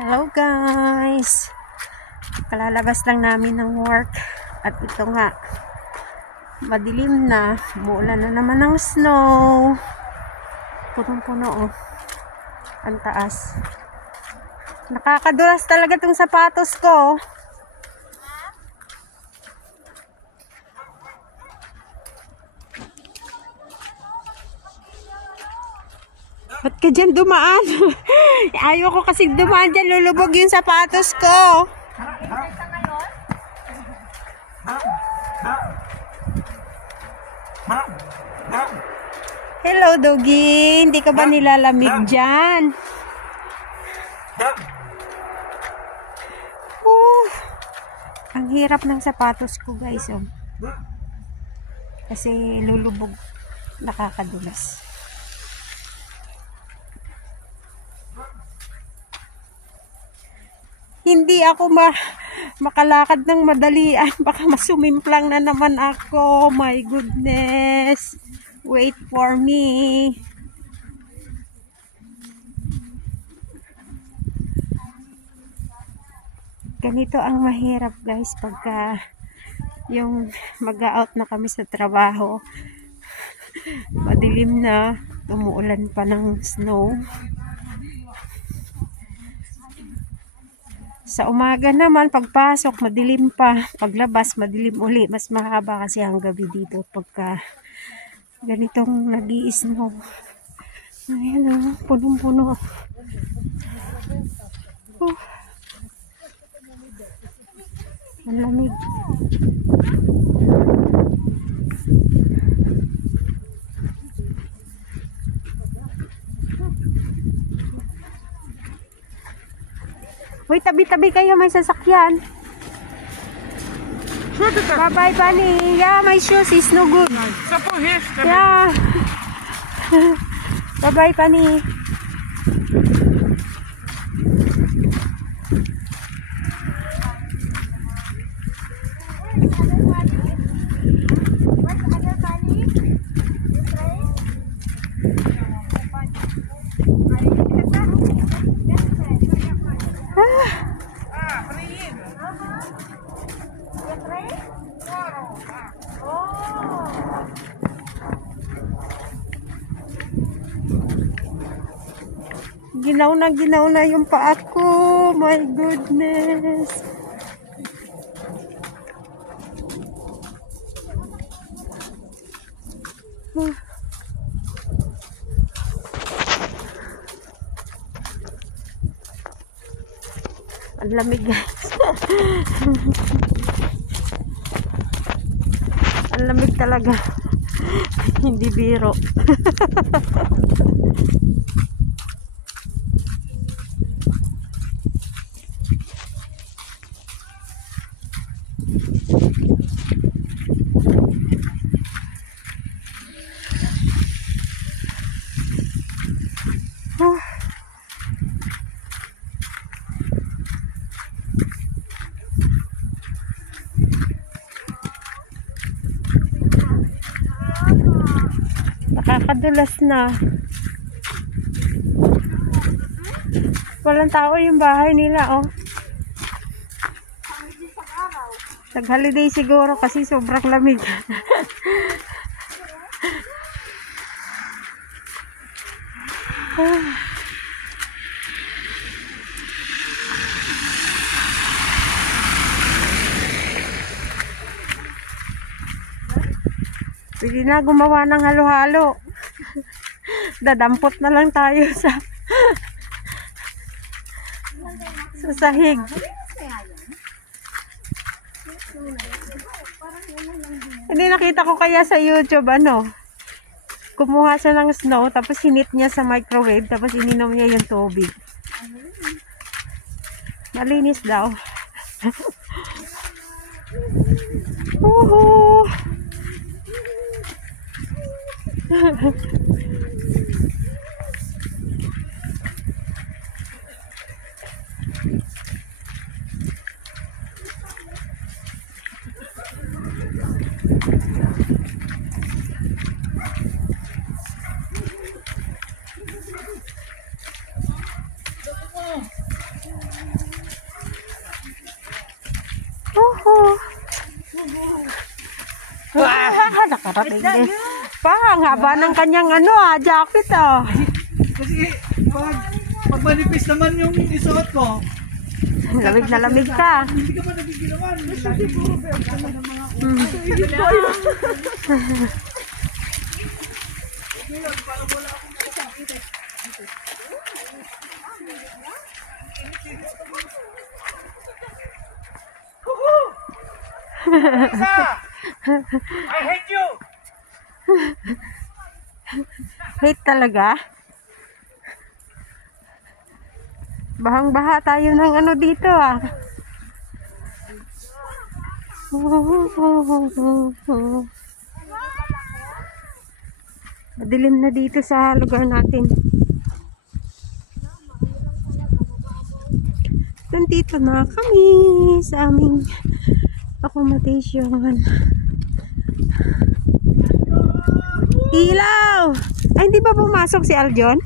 Hello guys, kalalabas lang namin ng work at ito nga, madilim na, umuulan na naman ng snow, punong-puno oh, ang taas. Nakakadulas talaga itong sapatos ko. Ba't ka dyan dumaan? Ayoko kasi dumaan dyan, lulubog yung sapatos ko. Hello Doggy, hindi ka ba nilalamig dyan? Ang hirap ng sapatos ko guys oh. Kasi lulubog, nakakadulas. Hindi ako makalakad ng madalian. Baka masumimplang na naman ako. My goodness. Wait for me. Ganito ang mahirap guys pagka yung mag-out na kami sa trabaho. Madilim na. Umuulan pa ng snow. Sa umaga naman, pagpasok, madilim pa. Paglabas, madilim uli. Mas mahaba kasi ang gabi dito pagka ganitong nag-i-snow. Ayan o, punong-puno. Ang lamig. Uy, tabi-tabi kayo, may sasakyan. Bye-bye, Bunny. Yeah, my shoes is no good. Yeah. Bye-bye, Bunny. Ginaw na yung paa ko. My goodness. Ang lamig guys. Ang lamig talaga. Hindi biro. Nakakadulas na. Walang tao yung bahay nila, oh. Nag-holiday siguro kasi sobrang lamig. Pwede na gumawa ng halo-halo. Dadampot na lang tayo sa sahig. Hindi, nakita ko kaya sa YouTube, ano, kumuha siya ng snow, tapos hinit niya sa microwave, tapos ininom niya yung tubig. Malinis daw. Woohoo! nakarating din. Pa, ang haba ng kanyang jacket Kasi pag manipis naman yung isuot ko, Lamig na lamig ka. hindi ka pa nagigilawan. I hate you! Hate talaga. Bahang-baha tayo ng dito Madilim na dito sa lugar natin. Nandito na kami sa aming accommodation. Ilaw! Ay, hindi ba pumasok si Aljon?